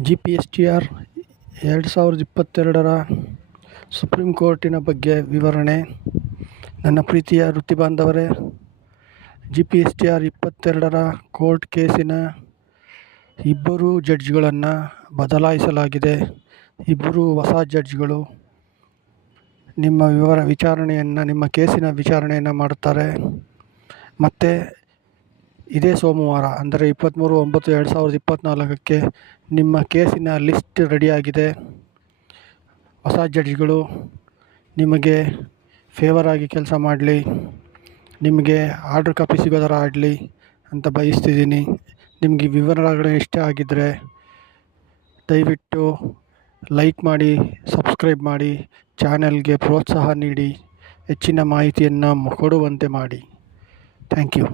G P S T R ಎರಡು ಸಾವಿರದ ಇಪ್ಪತ್ತೆರಡರ ಸುಪ್ರೀಂ ಕೋರ್ಟಿನ ಬಗ್ಗೆ ವಿವರಣೆ. ನನ್ನ ಪ್ರೀತಿಯ ವೃತ್ತಿ ಬಾಂಧವರೇ G P S T R ಇಪ್ಪತ್ತೆರಡರ ಕೋರ್ಟ್ ಕೇಸಿನ ಇಬ್ಬರು ಜಡ್ಜ್ಗಳನ್ನು ಬದಲಾಯಿಸಲಾಗಿದೆ. ಇಬ್ಬರು ಹೊಸ ಜಡ್ಜ್ಗಳು ನಿಮ್ಮ ವಿವರ ವಿಚಾರಣೆಯನ್ನು, ನಿಮ್ಮ ಕೇಸಿನ ವಿಚಾರಣೆಯನ್ನು ಮಾಡುತ್ತಾರೆ. ಮತ್ತು ಇದೇ ಸೋಮವಾರ, ಅಂದರೆ ಇಪ್ಪತ್ತ್ಮೂರು ಒಂಬತ್ತು, ಎರಡು ಸಾವಿರದ ಇಪ್ಪತ್ತ್ನಾಲ್ಕಕ್ಕೆ ನಿಮ್ಮ ಕೇಸಿನ ಲಿಸ್ಟ್ ರೆಡಿಯಾಗಿದೆ. ಹೊಸ ಜಡ್ಜ್ಗಳು, ನಿಮಗೆ ಫೇವರ್ ಆಗಿ ಕೆಲಸ ಮಾಡಲಿ, ನಿಮಗೆ ಆರ್ಡ್ರ್ ಕಾಪಿ ಸಿಗೋ ಥರ ಆಡಲಿ ಅಂತ ಬಯಸ್ತಿದ್ದೀನಿ. ನಿಮಗೆ ವಿವರಗಳು ಇಷ್ಟ ಆಗಿದ್ದರೆ ದಯವಿಟ್ಟು ಲೈಕ್ ಮಾಡಿ ಸಬ್ಸ್ಕ್ರೈಬ್ ಮಾಡಿ, ಚಾನೆಲ್ಗೆ ಪ್ರೋತ್ಸಾಹ ನೀಡಿ, ಹೆಚ್ಚಿನ ಮಾಹಿತಿಯನ್ನು ಕೊಡುವಂತೆ ಮಾಡಿ. Thank you